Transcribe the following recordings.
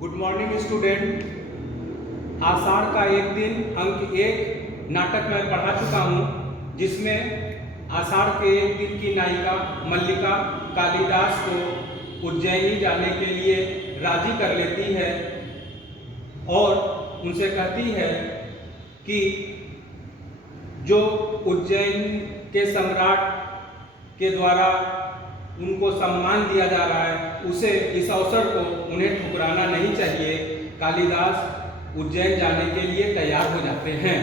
Good morning student. आषाढ़ का एक दिन अंक एक नाटक मैं पढ़ा चुका हूँ, जिसमें आषाढ़ के एक दिन की नायिका मल्लिका कालिदास को उज्जैनी जाने के लिए राजी कर लेती है और उनसे कहती है कि जो उज्जैन के सम्राट के द्वारा उनको सम्मान दिया जा रहा है, उसे इस अवसर को उन्हें ठुकराना नहीं चाहिए। कालिदास उज्जैन जाने के लिए तैयार हो जाते हैं।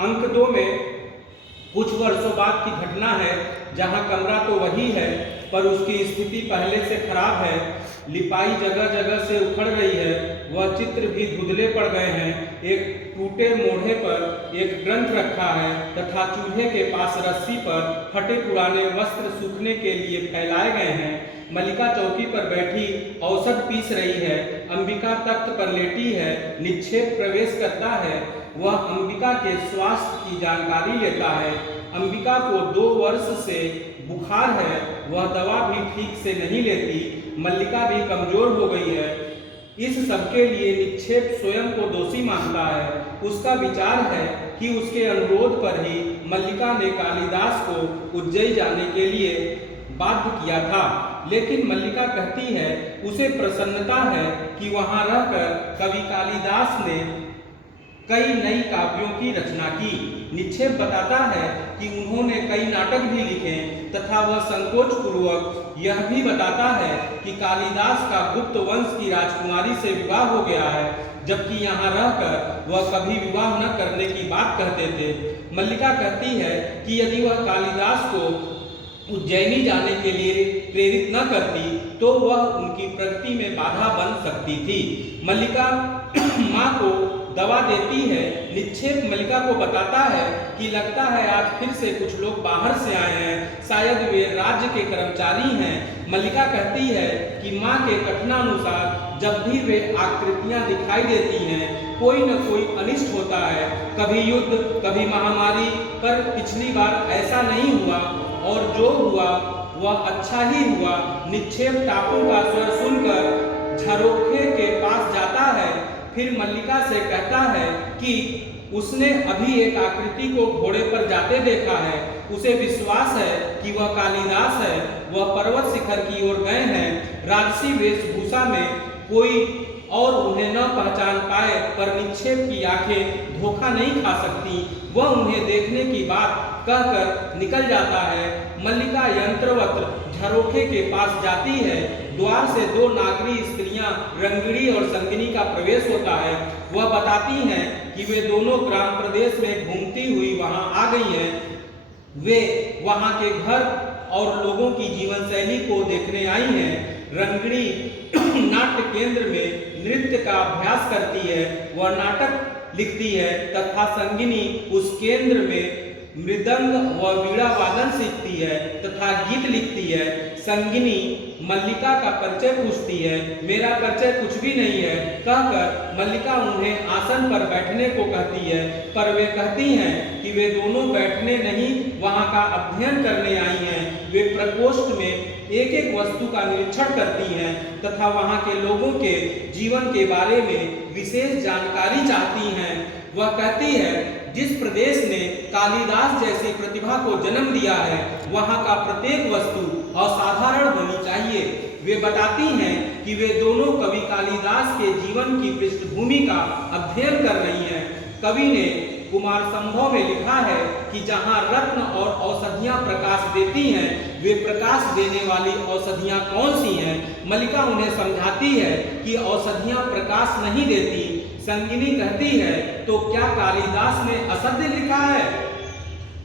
अंक 2 में कुछ वर्षों बाद की घटना है, जहां कमरा तो वही है पर उसकी स्थिति पहले से खराब है। लिपाई जगह जगह से उखड़ रही है, वह चित्र भी धुंधले पड़ गए हैं। एक टूटे मोढ़े पर एक ग्रंथ रखा है तथा चूल्हे के पास रस्सी पर फटे पुराने वस्त्र सूखने के लिए फैलाए गए हैं। मल्लिका चौकी पर बैठी औषध पीस रही है। अंबिका तख्त पर लेटी है। निक्षेप प्रवेश करता है। वह अंबिका के स्वास्थ्य की जानकारी लेता है। अंबिका को 2 वर्ष से बुखार है, वह दवा भी ठीक से नहीं लेती। मल्लिका भी कमजोर हो गई है। इस सबके लिए निक्षेप स्वयं को दोषी मानता है। उसका विचार है कि उसके अनुरोध पर ही मल्लिका ने कालिदास को उज्जैन जाने के लिए बाध्य किया था, लेकिन मल्लिका कहती है उसे प्रसन्नता है कि वहां रहकर कवि कालिदास ने कई नई काव्यों की रचना की। निक्षेप बताता है कि उन्होंने कई नाटक भी लिखे तथा वह संकोच पूर्वक यह भी बताता है कि कालिदास का गुप्त वंश की राजकुमारी से विवाह हो गया है, जबकि यहाँ रहकर वह कभी विवाह न करने की बात कहते थे। मल्लिका कहती है कि यदि वह कालिदास को उज्जैनी जाने के लिए प्रेरित न करती तो वह उनकी प्रगति में बाधा बन सकती थी। मल्लिका माँ को दवा देती है। निक्षेप मल्लिका को बताता है कि लगता है आज फिर से कुछ लोग बाहर से आए हैं, शायद वे राज्य के कर्मचारी हैं। मल्लिका कहती है कि माँ के कथनानुसार जब भी वे आकृतियाँ दिखाई देती हैं, कोई न कोई अनिष्ट होता है, कभी युद्ध कभी महामारी, पर पिछली बार ऐसा नहीं हुआ और जो हुआ वह अच्छा ही हुआ। निक्षेप टापू का स्वर सुनकर झरोखे के पास जाता है, फिर मल्लिका से कहता है कि उसने अभी एक आकृति को घोड़े पर जाते देखा है। उसे विश्वास है कि वह कालिदास है। वह पर्वत शिखर की ओर गए हैं। राजसी वेशभूषा में कोई और उन्हें न पहचान पाए, पर निक्षेप की आंखें धोखा नहीं खा सकती। वह उन्हें देखने की बात कहकर निकल जाता है। मल्लिका यंत्रवत झरोखे के पास जाती है। द्वार से 2 नागरी स्त्रियां रंगिणी और संगिनी का प्रवेश होता है। वह बताती हैं कि वे दोनों ग्राम प्रदेश में घूमती हुई वहां आ गई हैं। वे वहां के घर और लोगों की जीवन शैली को देखने आई हैं। रंगिणी नाट्य केंद्र में नृत्य का अभ्यास करती है, वह नाटक लिखती है तथा संगिनी उस केंद्र में मृदंग व वीणा वादन सीखती है तथा गीत लिखती है। संगिनी मल्लिका का परिचय पूछती है। मेरा परिचय कुछ भी नहीं है कहकर मल्लिका उन्हें आसन पर बैठने को कहती है, पर वे कहती हैं कि वे दोनों बैठने नहीं, वहां का अध्ययन करने आई हैं। वे प्रकोष्ठ में एक एक वस्तु का निरीक्षण करती हैं तथा वहां के लोगों के जीवन के बारे में विशेष जानकारी चाहती हैं। वह कहती है जिस प्रदेश ने कालिदास जैसी प्रतिभा को जन्म दिया है, वहां का प्रत्येक वस्तु असाधारण होनी चाहिए। वे बताती हैं कि वे दोनों कवि कालिदास के जीवन की पृष्ठभूमि का अध्ययन कर रही हैं। कवि ने कुमार संभव में लिखा है कि जहां रत्न और औषधियां प्रकाश देती हैं, वे प्रकाश देने वाली औषधियां कौन सी हैं? मल्लिका उन्हें समझाती है कि औषधियां प्रकाश नहीं देती। संगिनी कहती है तो क्या कालिदास ने असत्य लिखा है?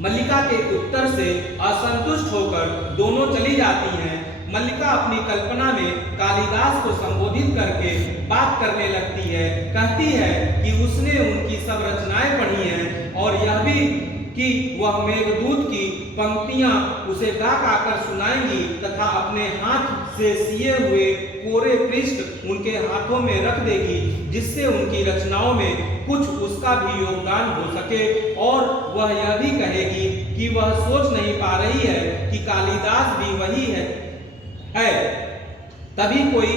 मल्लिका के उत्तर से असंतुष्ट होकर दोनों चली जाती हैं। मल्लिका अपनी कल्पना में कालिदास को संबोधित करके बात करने लगती है। कहती है कि उसने उनकी सब रचनाएं पढ़ी हैं और यह भी कि वह मेघदूत की पंक्तियां उसे गा गा कर सुनाएंगी तथा अपने हाथ से सिए हुए कोरे पृष्ठ उनके हाथों में रख देगी, जिससे उनकी रचनाओं में कुछ उसका भी योगदान हो सके। और वह यह भी कहेगी कि वह सोच नहीं पा रही है कि कालिदास भी वही है। तभी कोई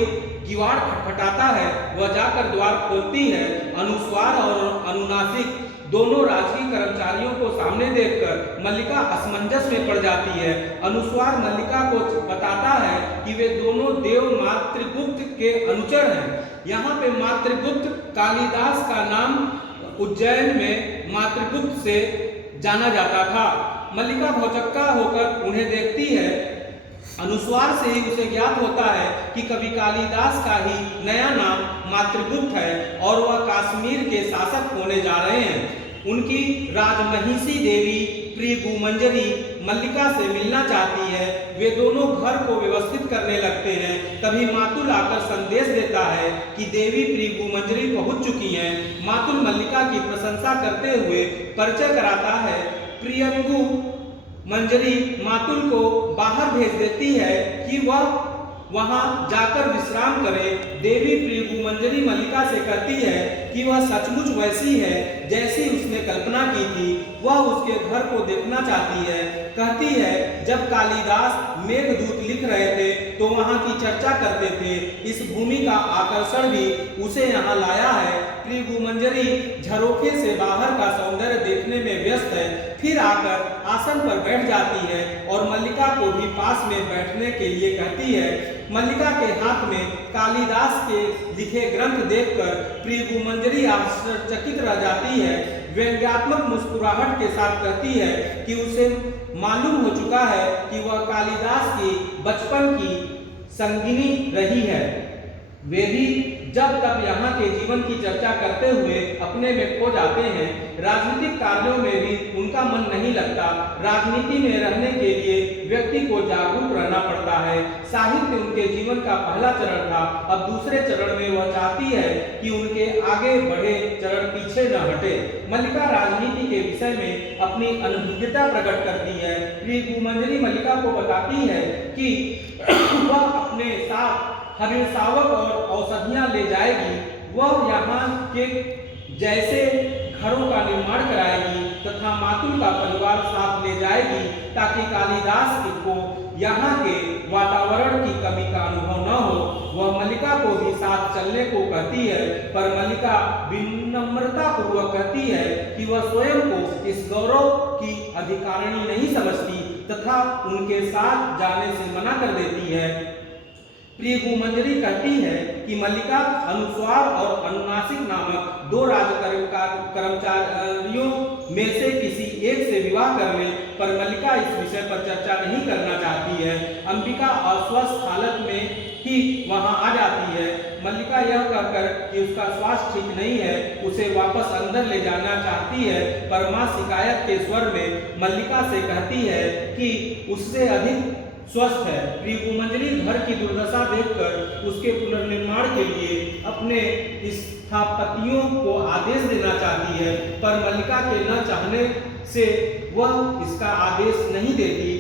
किवाड़ खटखटाता है। वह वह जाकर द्वार खोलती है। अनुस्वार और अनुनासिक दोनों राजकीय कर्मचारियों को सामने देखकर मल्लिका असमंजस में पड़ जाती है। अनुस्वार मल्लिका को बताता है कि वे दोनों देव मातृगुप्त के अनुचर हैं। यहाँ पे मातृगुप्त कालिदास का नाम उज्जैन में मातृगुप्त से जाना जाता था। मल्लिका भौचक्का होकर उन्हें देखती है। अनुस्वार से ही उसे ज्ञात होता है कि कवि कालिदास का ही नया नाम मातृगुप्त है और वह कश्मीर के शासक होने जा रहे हैं। उनकी राजमहिषी देवी प्रिय गुमंजरी मल्लिका से मिलना चाहती है। वे दोनों घर को व्यवस्थित करने लगते हैं। तभी मातुल आकर संदेश देता है कि देवी प्रिय गुमंजरी पहुंच चुकी हैं। मातुल मल्लिका की प्रशंसा करते हुए परिचय कराता है। प्रियंगु मंजरी मातुल को बाहर भेज देती है कि वह वहां जाकर विश्राम करे। देवी प्रिय गुमंजरी मल्लिका से कहती है कि वह सचमुच वैसी है जैसी उसने कल्पना की थी। वह उसके घर को देखना चाहती है। कहती है जब कालिदास मेघदूत लिख रहे थे तो वहां की चर्चा करते थे। इस भूमि का आकर्षण भी उसे यहाँ लाया है। प्रिय गुमंजरी झरोखे से बाहर का सौंदर्य देखने में व्यस्त है। फिर आकर आसन पर बैठ जाती है और मल्लिका को भी पास में बैठने के लिए कहती है। मल्लिका के हाथ में कालिदास के लिखे ग्रंथ देखकर प्रिय गुमंजरी आश्चर्यचकित रह जाती है। व्यंग्यात्मक मुस्कुराहट के साथ कहती है कि उसे मालूम हो चुका है कि वह कालिदास की बचपन की संगिनी रही है। वे भी जब तब यहाँ के जीवन की चर्चा करते हुए अपने में खो जाते हैं। राजनीतिक कार्यों में भी उनका मन नहीं लगता। राजनीति में रहने के लिए व्यक्ति को जागरूक रहना पड़ता है। साहित्य उनके जीवन का पहला चरण था। अब दूसरे चरण में वह चाहती है कि उनके आगे बढ़े चरण पीछे न हटे। मल्लिका राजनीति के विषय में अपनी अनुभवता प्रकट करती है। प्रिय गुमंजरी मल्लिका को बताती है कि वह अपने साथ हरिसावक और औषधियां ले जाएगी। वह यहाँ के जैसे घरों का निर्माण कराएगी तथा मातुल का परिवार साथ ले जाएगी ताकि कालिदास को यहाँ के वातावरण की कमी का अनुभव न हो। वह मल्लिका को भी साथ चलने को कहती है, पर मल्लिका विनम्रता पूर्वक कहती है कि वह स्वयं को इस गौरव की अधिकारिणी नहीं समझती तथा उनके साथ जाने से मना कर देती है। प्रिय गुमंजरी कहती है कि मल्लिका अनुस्वार और अनुनासिक नामक दो कर्मचारियों में से किसी एक से विवाह कर ले, पर मल्लिका इस विषय पर चर्चा नहीं करना चाहती है। अंबिका अस्वस्थ हालत में ही वहां आ जाती है। मल्लिका यह कहकर कि उसका स्वास्थ्य ठीक नहीं है उसे वापस अंदर ले जाना चाहती है, पर मां शिकायत के स्वर में मल्लिका से कहती है कि उससे अधिक स्वस्थ है। प्रिय गुमंजरी घर की दुर्दशा देखकर उसके पुनर्निर्माण के लिए अपने स्थापतियों को आदेश देना चाहती है, पर मल्लिका के न चाहने से वह इसका आदेश नहीं देती।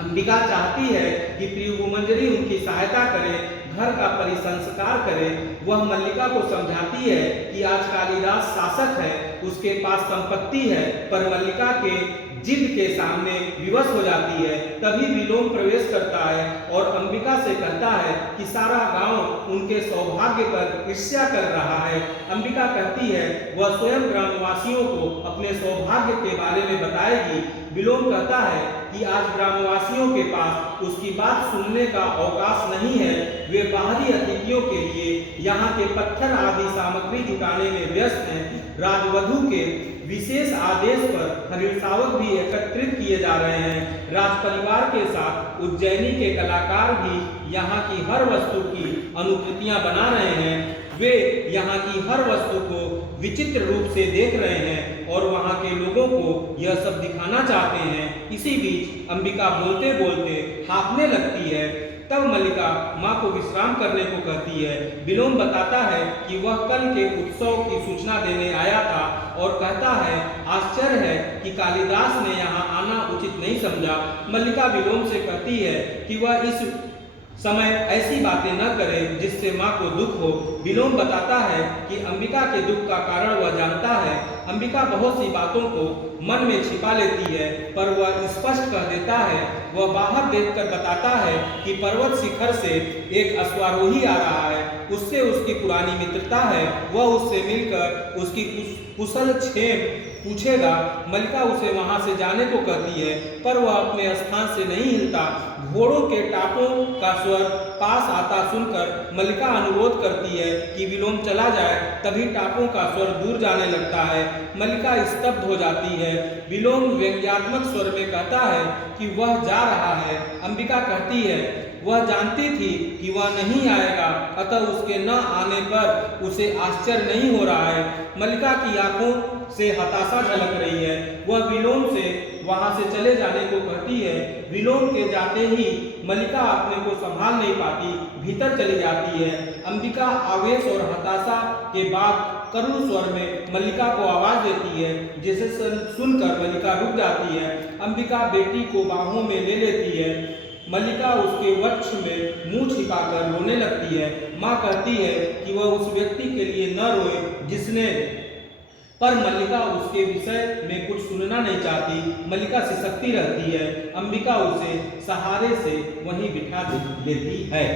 अंबिका चाहती है कि प्रिय गुमंजरी उनकी सहायता करे, घर का परिसंस्कार करे। वह मल्लिका को समझाती है कि आज कालिदास शासक है, उसके पास संपत्ति है, पर मल्लिका के जिद के सामने विवश हो जाती है। तभी विलोम प्रवेश करता है और अंबिका से कहता है कि सारा गांव उनके सौभाग्य पर ईर्ष्या कर रहा है। अंबिका कहती है वह स्वयं ग्रामवासियों को अपने सौभाग्य के बारे में बताएगी। विलोम कहता है कि आज ग्रामवासियों के पास उसकी बात सुनने का अवकाश नहीं है। वे बाहरी अतिथियों के लिए यहाँ के पत्थर आदि सामग्री जुटाने में व्यस्त हैं। राजवधु के विशेष आदेश पर हरिसावक भी एकत्रित किए जा रहे हैं। राज परिवार के साथ उज्जैनी के कलाकार भी यहाँ की हर वस्तु की अनुकृतियां बना रहे हैं। वे यहाँ की हर वस्तु को विचित्र रूप से देख रहे हैं और वहाँ के लोगों को यह सब दिखाना चाहते हैं। इसी बीच अंबिका बोलते बोलते हाँफने लगती है। तब मल्लिका माँ को विश्राम करने को कहती है। विलोम बताता है कि वह कल के उत्सव की सूचना देने आया था और कहता है आश्चर्य है कि कालिदास ने यहाँ आना उचित नहीं समझा। मल्लिका विलोम से कहती है कि वह इस समय ऐसी बातें न करे जिससे माँ को दुख हो। विलोम बताता है कि अंबिका के दुख का कारण वह जानता है। अंबिका बहुत सी बातों को मन में छिपा लेती है, पर वह स्पष्ट कर देता है। वह बाहर देखकर बताता है कि पर्वत शिखर से एक अश्वारोही आ रहा है, उससे उसकी पुरानी मित्रता है, वह उससे मिलकर उसकी कुशल क्षेम पूछेगा। मल्लिका उसे वहां से जाने को कहती है, पर वह अपने स्थान से नहीं हिलता। घोड़ों के टापों का स्वर पास आता सुनकर मल्लिका अनुरोध करती है कि विलोम चला जाए, तभी टापों का स्वर दूर जाने लगता है। मल्लिका स्तब्ध हो जाती है। विलोम व्यंग्यात्मक स्वर में कहता है कि वह जा रहा है। अंबिका कहती है वह जानती थी कि वह नहीं आएगा, अतः उसके न आने पर उसे आश्चर्य नहीं हो रहा है। मल्लिका की आंखों से हताशा झलक रही है। वह विलोम से वहां से चले जाने को कहती है। विलोम के जाते ही मल्लिका अपने को संभाल नहीं पाती, भीतर चली जाती है। अंबिका आवेश और हताशा के बाद करुण स्वर में मल्लिका को आवाज देती है, जिसे सुनकर मल्लिका रुक जाती है। अंबिका बेटी को बाहों में ले लेती है। मल्लिका उसके वक्ष में मुंह छिपाकर रोने लगती है। माँ कहती है कि वह उस व्यक्ति के लिए न रोए जिसने, पर मल्लिका उसके विषय में कुछ सुनना नहीं चाहती। मल्लिका सिसकती रहती है। अंबिका उसे सहारे से वहीं बिठा देती है।